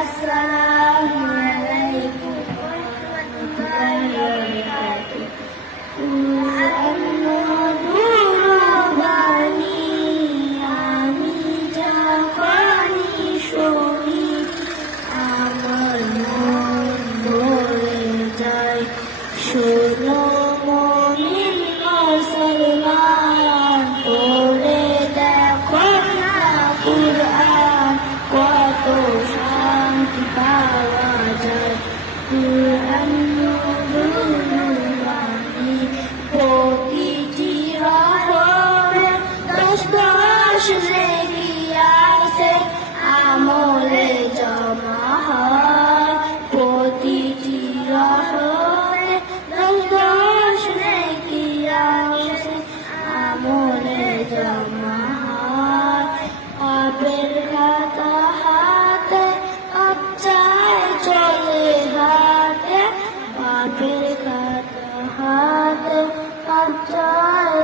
আসসালামু আলাইকুম ওয়া রাহমাতুল্লাহি ওয়া বারাকাতুহু। কুরআন মধুর বাণী আমি যখনই শুনি আমার মন ভরে যায়। শোনো মুমিন মুসলমান, পড়ে দেখো না কুরআন, কত শান্তি পাওয়া যায়। কুরআন মধুর বাণী প্রতিটি রহমে দশ দশ নেকি আছে, আমলে জমা হয়। প্রতিটি রহমে দশ দশ নেকি আছে, আমলে জমা হয়। পাপের খাতা হাতে বাচ্চায় চলে হাতে, পাপের খাতা হাতে বাচ্চায়